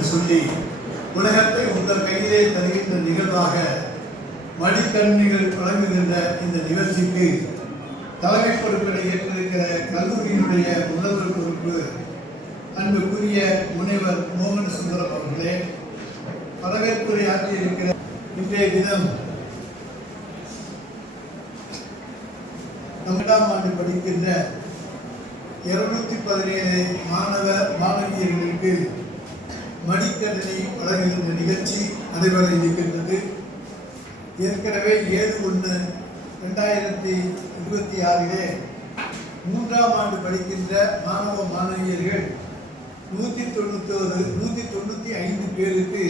என்று சொல்லி உலகத்தை உங்கள் கையிலே தருகின்ற நிகழ்வாக மடிக்கண்ணிகள் வழங்குகின்ற இந்த நிகழ்ச்சிக்கு தலைமை பொறுப்பினை ஏற்றிருக்கிற கல்லூரியினுடைய முதல்வர் பொறுப்பு அன்புக்குரிய முனைவர் மோகன் சுந்தரம் அவர்களே வரவேற்புரை ஆற்றியிருக்கிற இன்றைய தினம் இரண்டாம் ஆண்டு படிக்கின்ற இருநூத்தி பதினேழு மாணவ மாணவியர்களுக்கு மடிக்கணினி வழங்குகின்ற நிகழ்ச்சி நடைபெற இருக்கின்றது. ஏற்கனவே ஏழு ஒன்று ரெண்டாயிரத்தி இருபத்தி ஆறிலே மூன்றாம் ஆண்டு படிக்கின்ற மாணவ மாணவியர்கள் நூற்றி தொண்ணூத்தோரு நூற்றி தொண்ணூற்றி ஐந்து பேருக்கு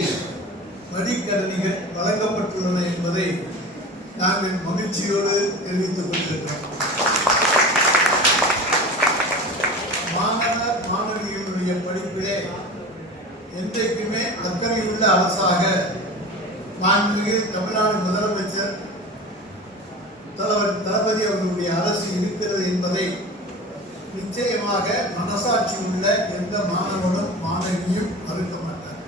மடிக்கணினிகள் வழங்கப்பட்டுள்ளன என்பதை நாங்கள் மகிழ்ச்சியோடு தெரிவித்துக் கொண்டிருக்கிறோம். மாணவ மாணவிகளுடைய படிப்பிலே என்றைக்குமே அக்கறையுள்ள அரசாக மாண்புமிகு தமிழ்நாடு முதலமைச்சர் தலைவர் தளபதி அவர்களுடைய அரசு இருக்கிறது என்பதை நிச்சயமாக மனசாட்சி உள்ள எந்த மாணவனும் மாணவியும் மறுக்க மாட்டார்.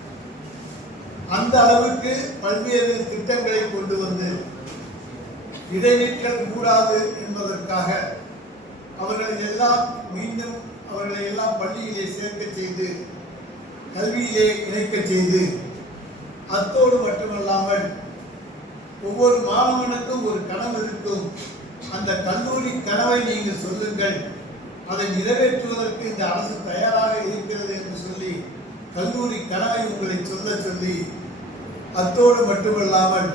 அந்த அளவுக்கு பல்வேறு திட்டங்களை கொண்டு வந்து இடைநிற்றல் கூடாது என்பதற்காக அவர்களை எல்லாம் மீண்டும் அவர்களை எல்லாம் பள்ளியிலே சேர்க்க செய்து கல்வியிலே இணைக்க செய்து அத்தோடு மட்டுமல்லாமல் ஒவ்வொரு மாணவனுக்கும் ஒரு கனவு இருக்கும். அந்த கல்லூரி கனவை நீங்கள் சொல்லுங்கள். அதை நிறைவேற்றுவதற்கு இந்த அரசு தயாராக இருக்கிறது என்று சொல்லி கல்லூரி கனவை உங்களை சொல்ல சொல்லி அத்தோடு மட்டுமல்லாமல்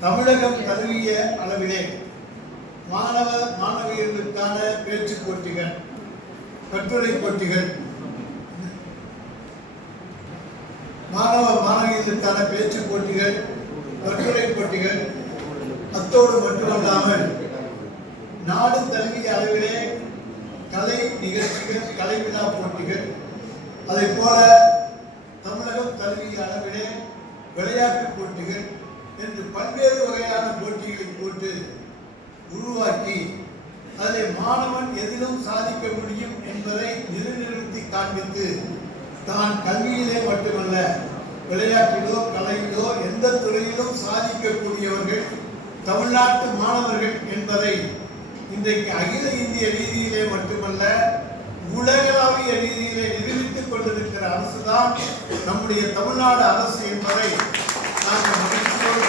தமிழகம் கல்விய அளவிலே மாணவ மாணவியர்களுக்கான பேச்சு போட்டிகள் கட்டுரை போட்டிகள் மாணவ மாணவிகளுக்கான பேச்சு போட்டிகள் கட்டுரை போட்டிகள் அத்தோடு மட்டுமல்லாமல் நாடு தழுவிய அளவிலே கலை நிகழ்ச்சிகள் கலை விழா போட்டிகள் அதை போல தமிழகம் தழுவிய அளவிலே விளையாட்டு போட்டிகள் என்று பல்வேறு வகையான போட்டிகளை போட்டு உருவாக்கி அதில் மாணவன் எதிலும் சாதிக்க முடியும் என்பதை நிலைநிறுத்தி காண்பித்து தான் கல்வியிலே மட்டுமல்ல விளையாட்டிலோ கலையிலோ எந்த துறையிலும் சாதிக்கக்கூடியவர்கள் தமிழ்நாட்டு மாணவர்கள் என்பதை இன்றைக்கு அகில இந்திய ரீதியிலே மட்டுமல்ல உலகளாவிய ரீதியிலே நிரூபித்துக் கொண்டிருக்கிற அரசுதான் நம்முடைய தமிழ்நாடு அரசு என்பதை நாங்கள் மகிழ்ச்சியோடு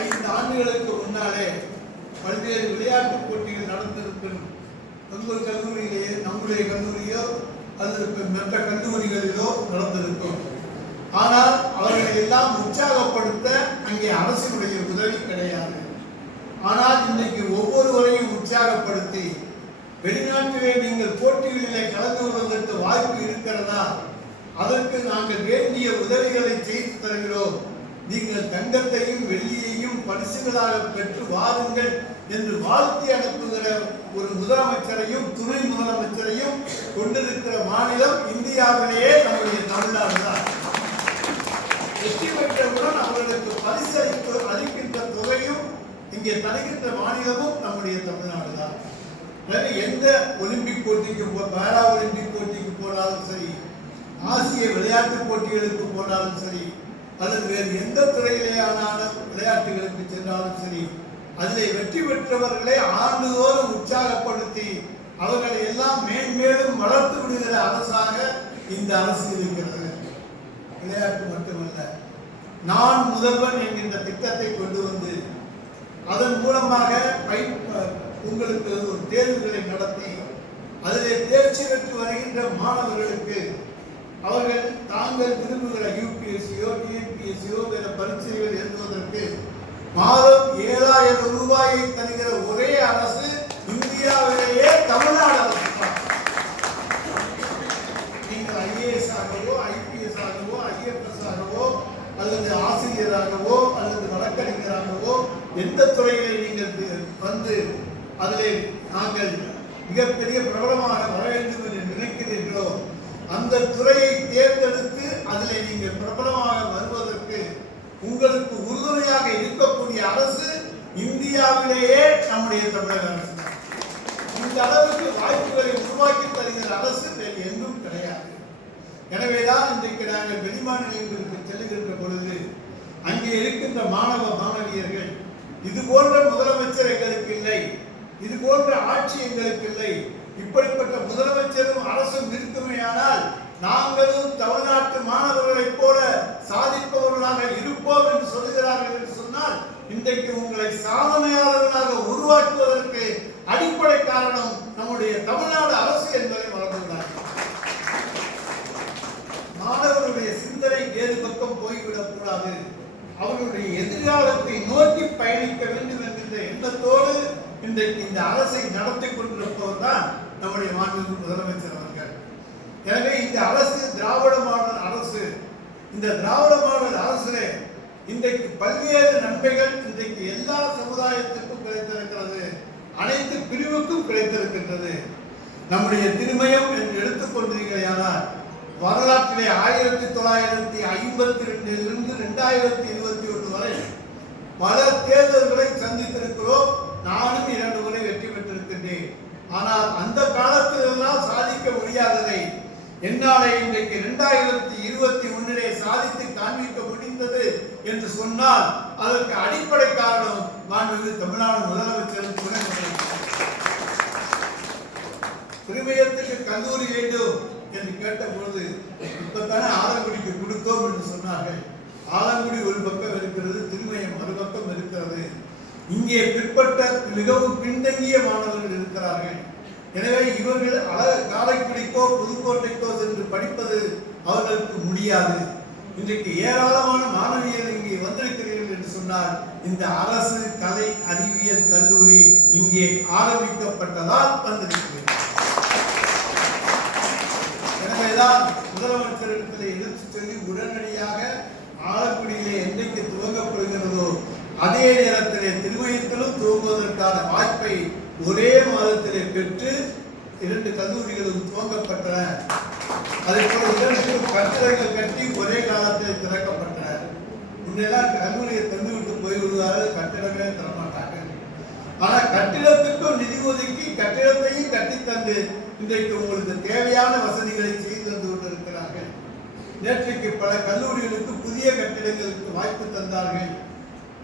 ஐந்து ஆண்டுகளுக்கு முன்னாலே பல்வேறு விளையாட்டுப் போட்டிகள் நடந்திருக்கும். உங்கள் கல்லூரியிலேயே நம்முடைய கல்லூரியோ அல்லது மற்ற கல்லூரிகளிலோ நடந்திருக்கும். ஆனால் அவர்களை எல்லாம் உற்சாகப்படுத்த அங்கே அரசினுடைய உதவி கிடையாது. ஆனால் இன்றைக்கு ஒவ்வொருவரையும் உற்சாகப்படுத்தி வெளிநாட்டிலே நீங்கள் போட்டிகளிலே கலந்து கொள்வதற்கு வாய்ப்பு இருக்கிறதா? அதற்கு நாங்கள் வேண்டிய உதவிகளை செய்து தருகிறோம். நீங்கள் தங்கத்தையும் வெள்ளியையும் பரிசுகளாக பெற்று வாருங்கள் என்று வாழ்த்தி அனுப்புகிற ஒரு முதலமைச்சரையும் துணை முதலமைச்சரையும் கொண்டிருக்கிற மாநிலம் இந்தியாவிலேயே நம்முடைய தமிழ்நாடு தான் வெற்றி பெற்றவுடன் அவர்களுக்கு பரிசு அளிக்கின்ற தொகையும் இங்கே தருகின்ற மாநிலமும் நம்முடைய தமிழ்நாடு தான் எந்த ஒலிம்பிக் போட்டிக்கு போ ஒலிம்பிக் போட்டிக்கு போனாலும் சரி ஆசிய விளையாட்டுப் போட்டிகளுக்கு போனாலும் சரி அல்லது வேறு எந்த துறையிலேயான விளையாட்டுகளுக்கு சென்றாலும் சரி அதில் வெற்றி பெற்றவர்களை ஆண்டுதோறும் உற்சாகப்படுத்தி அவர்களை எல்லாம் மேன்மேலும் வளர்த்து விடுகிற அரசாக இந்த அரசு இருக்கிறது. விளையாட்டு மட்டுமல்ல நான் முதல்வன் என்கின்ற திட்டத்தை கொண்டு வந்து அதன் மூலமாக உங்களுக்கு ஒரு தேர்வுகளை நடத்தி அதிலே தேர்ச்சி பெற்று வருகின்ற மாணவர்களுக்கு அவர்கள் தாங்கள் விரும்புகிற யூபிஎஸ்சியோ டிஎன்பிஎஸ்சியோ வேற பரீட்சைகள் எழுதுவதற்கு மாதம் ஏழாயிரம் ரூபாயை தருகிற ஒரே அரசு இந்தியாவிலேயே தமிழ்நாடு அரசு. நீங்கள் ஐஏஎஸ் ஆகவோ ஐபிஎஸ் ஆகவோ ஐஎஃப்எஸ் ஆகவோ அல்லது ஆசிரியராகவோ அல்லது வழக்கறிஞராகவோ எந்த துறையிலே நீங்கள் வந்து அதிலே நாங்கள் மிகப்பெரிய பிரபலமாக வர வேண்டும் என்று நினைக்கிறீர்களோ அந்த துறையை தேர்ந்தெடுத்து அதிலே நீங்கள் பிரபலமாக வருவது உங்களுக்கு உறுதுணையாக இருக்கக்கூடிய அரசு இந்தியாவிலேயே நம்முடைய தமிழக அரசு. இந்த அளவுக்கு வாய்ப்புகளை உருவாக்கி தருகிற அரசு வேறு எங்கும் கிடையாது. நாங்கள் வெளிமாநிலங்களுக்கு செல்லுகின்ற பொழுது அங்கே இருக்கின்ற மாணவ மாணவியர்கள் இது போன்ற முதலமைச்சர் எங்களுக்கு இல்லை இது போன்ற ஆட்சி எங்களுக்கு இல்லை இப்படிப்பட்ட முதலமைச்சரும் அரசும் இருக்குமேயானால் நாங்களும் தமிழ்நாட்டு மாணவர்களைப் போல சாதிப்பவர்களாக இருப்போம் என்று சொல்லுகிறார்கள் என்று சொன்னால் இன்றைக்கு உங்களை சாதனையாளர்களாக உருவாக்குவதற்கு அடிப்படை காரணம் நம்முடைய தமிழ்நாடு அரசு என்பதை மறந்துவிடார்கள் மாணவர்களுடைய சிந்தனை வேறு பக்கம் போய்விடக் கூடாது. அவர்களுடைய எதிர்காலத்தை நோக்கி பயணிக்க வேண்டும் என்கின்ற எண்ணத்தோடு இன்றைக்கு இந்த அரசை நடத்தி கொண்டிருப்பவர் தான் நம்முடைய மாண்புமிகு முதலமைச்சர் அவர்கள். எனவே இந்த அரசு திராவிட மாடல் அரசு. இந்த திராவிட மாடல் அரசு இன்றைக்கு பல்வேறு நன்மைகள் இன்றைக்கு எல்லா சமுதாயத்திற்கும் கிடைத்திருக்கிறது. அனைத்து பிரிவுக்கும் கிடைத்திருக்கின்றது. நம்முடைய திருமயம் என்று எடுத்துக்கொண்டீர்களேயானால் வரலாற்றிலே ஆயிரத்தி தொள்ளாயிரத்தி ஐம்பத்தி ரெண்டிலிருந்து ரெண்டாயிரத்தி இருபத்தி ஒன்று வரை பல தேர்தல்களை சந்தித்திருக்கிறோம். நானும் இரண்டு முறை வெற்றி பெற்றிருக்கின்றேன். ஆனால் அந்த காலத்திலெல்லாம் சாதிக்க முடியாததை என்னாலே இன்றைக்கு இரண்டாயிரத்தி இருபத்தி ஒன்றிலே சாதித்து காண்பிக்க முடிந்தது என்று சொன்னால் அதற்கு அடிப்படை காரணம் மாண்புமிகு தமிழ்நாடு முதலமைச்சர் துணை திருமயத்துக்கு கல்லூரி வேண்டும் என்று கேட்ட பொழுது இப்பத்தானே ஆலங்குடிக்கு கொடுத்தோம் என்று சொன்னார்கள். ஆலங்குடி ஒரு பக்கம் இருக்கிறது திருமயம் மறுபக்கம் இருக்கிறது. இங்கே பிற்பட்ட மிகவும் பின்தங்கிய மாணவர்கள் இருக்கிறார்கள். எனவே இவர்கள் அழக காரைக்குடிக்கோ புதுக்கோட்டைக்கோ சென்று படிப்பது அவர்களுக்கு முடியாது. இன்றைக்கு ஏராளமான மாணவியர் இங்கே வந்திருக்கிறீர்கள் என்று சொன்னால் இந்த அரசு கலை அறிவியல் கல்லூரி இங்கே ஆரம்பிக்கப்பட்டதால் வந்திருக்கிறீர்கள். எனவேதான் முதலமைச்சரிடத்தில் எடுத்து சொல்லி உடனடியாக ஆலக்குடியிலே என்றைக்கு துவங்கப்படுகிறதோ அதே நேரத்திலே திருமயத்திலும் துவங்குவதற்கான வாய்ப்பை ஒரே மாதத்திலே பெற்று இரண்டு கல்லூரிகளும் துவங்கப்பட்டன அதே போல இரண்டு கட்டிடங்கள் கட்டி ஒரே காலத்தில் திறக்கப்பட்டன. முன்னெல்லாம் கல்லூரியை தந்து விட்டு போய்விடுவார்கள் கட்டிடங்களே தரமாட்டாங்க ஆனால் கட்டிடத்துக்கும் நிதி ஒதுக்கி கட்டிடத்தையும் கட்டித்தந்து இன்றைக்கு உங்களுக்கு தேவையான வசதிகளை செய்து தந்து கொண்டிருக்கிறார்கள். நேற்றைக்கு பல கல்லூரிகளுக்கு புதிய கட்டிடங்களுக்கு வாய்ப்பு தந்தார்கள்.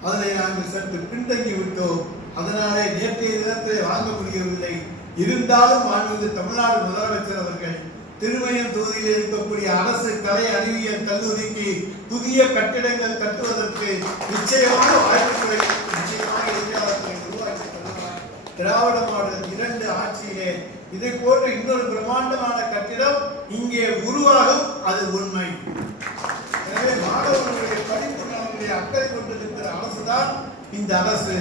அதனை நாங்கள் சற்று பின்தங்கி விட்டோம் அதனாலே நேற்றைய தினத்தை வாங்க முடியவில்லை. இருந்தாலும் மாண்புமிகு தமிழ்நாடு முதலமைச்சர் அவர்கள் திருமயம் தொகுதியில் இருக்கக்கூடிய அரசு கலை அறிவியல் கல்லூரிக்கு புதிய கட்டிடங்கள் கட்டுவதற்கு நிச்சயமான வாய்ப்புகளை நிச்சயமாக எதிர்காலத்தில் உருவாக்கி தருவார் திராவிட மாடல் இரண்டு ஆட்சியிலே இதை போன்ற இன்னொரு பிரம்மாண்டமான கட்டிடம் இங்கே உருவாகும் அது உண்மை. எனவே மாணவர்களுடைய படிப்பு நலனுடைய அக்கறை கொண்டிருக்கிற அரசுதான் இந்த அரசு.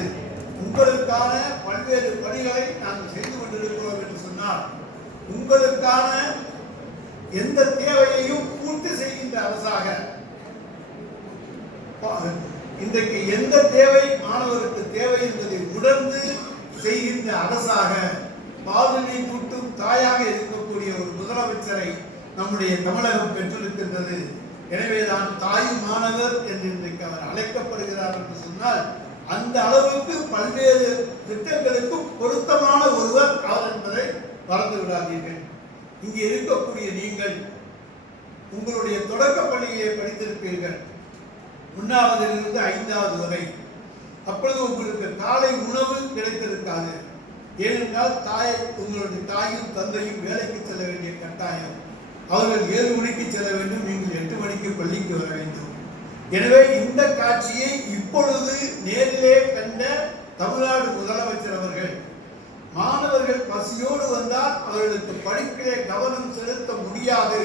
உங்களுக்கான பல்வேறு பணிகளை நாங்கள் செய்து கொண்டிருக்கிறோம் என்று சொன்னால் உங்களுக்கான எந்த தேவையையும் பூர்த்தி செய்கின்ற அரசாக. இன்றைக்கு எந்த தேவை மாணவருக்கு தேவை என்பதை உணர்ந்து செய்கின்ற அரசாக பாதுனை கூட்டும் தாயாக இருக்கக்கூடிய ஒரு முதலமைச்சரை நம்முடைய தமிழகம் பெற்றிருக்கின்றது. எனவேதான் தாய் மாணவர் என்று இன்றைக்கு அவர் அழைக்கப்படுகிறார் என்று சொன்னால் அந்த அளவுக்கு பல்வேறு திட்டங்களுக்கு பொருத்தமான ஒருவர் அவர் என்பதை மறந்து விடாதீர்கள். இங்கே இருக்கக்கூடிய நீங்கள் உங்களுடைய தொடக்க பள்ளியை படித்திருப்பீர்கள். ஒன்றாவதிலிருந்து ஐந்தாவது வரை. அப்பொழுது உங்களுக்கு காலை உணவு கிடைத்திருக்காது. ஏனென்றால் தாய் உங்களுடைய தாயும் தந்தையும் வேலைக்கு செல்ல வேண்டிய கட்டாயம். அவர்கள் ஏழு மணிக்கு செல்ல வேண்டும். நீங்கள் எட்டு மணிக்கு பள்ளிக்கு வர வேண்டும். எனவே இந்த காட்சியை இப்பொழுது நேரிலே கண்ட தமிழ்நாடு முதலமைச்சர் அவர்கள் மாணவர்கள் பசியோடு வந்தால் அவர்களுக்கு படிப்பிலே கவனம் செலுத்த முடியாது.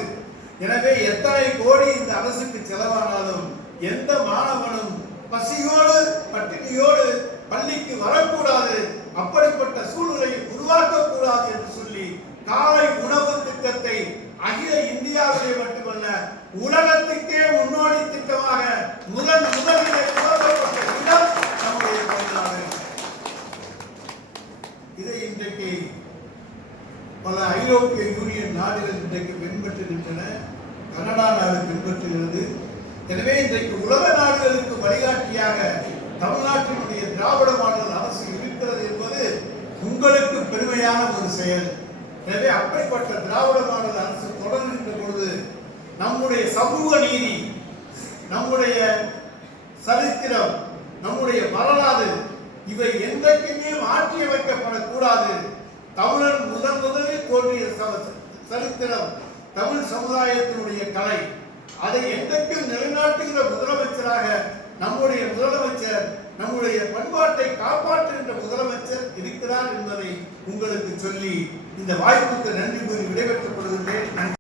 எனவே எத்தனை கோடி இந்த அரசுக்கு செலவானாலும் எந்த மாணவனும் பசியோடு பட்டினியோடு பள்ளிக்கு வரக்கூடாது. அப்படிப்பட்ட சூழ்நிலையை உருவாக்கக்கூடாது என்று சொல்லி காலை உணவு திட்டத்தை அகில இந்தியாவிலே மட்டுமல்ல உலகத்துக்கே முன்னோடி திட்டமாக முதல் முதலிலே துவங்கப்பட்ட இடம் நம்முடைய தமிழ்நாடு இதை இன்றைக்கு பல ஐரோப்பிய யூனியன் நாடுகள் இன்றைக்கு பின்பற்றுகின்றன. கனடா நாடு பின்பற்றுகிறது. எனவே இன்றைக்கு உலக நாடுகளுக்கு வழிகாட்டியாக தமிழ்நாட்டினுடைய திராவிட மாடல் அரசு இருக்கிறது என்பது உங்களுக்கு பெருமையான ஒரு செயல். எனவே அப்படிப்பட்ட திராவிட மாடல் அரசு தொடர்கின்ற பொழுது நம்முடைய சமூக நீதி நம்முடைய சரித்திரம் நம்முடைய வரலாறு இவை என்றைக்குமே மாற்றி அமைக்கப்படக்கூடாது தமிழர் முதன் முதலில் தோன்றிய சரித்திரம் தமிழ் சமுதாயத்தினுடைய கலை. அதை என்றைக்கும் நிலைநாட்டுகிற முதலமைச்சராக நம்முடைய முதலமைச்சர் நம்முடைய பண்பாட்டை காப்பாற்றுகின்ற முதலமைச்சர் இருக்கிறார் என்பதை உங்களுக்கு சொல்லி இந்த வாய்ப்புக்கு நன்றி கூறி விடைபெற்றுக் கொள்கின்றேன். நன்றி.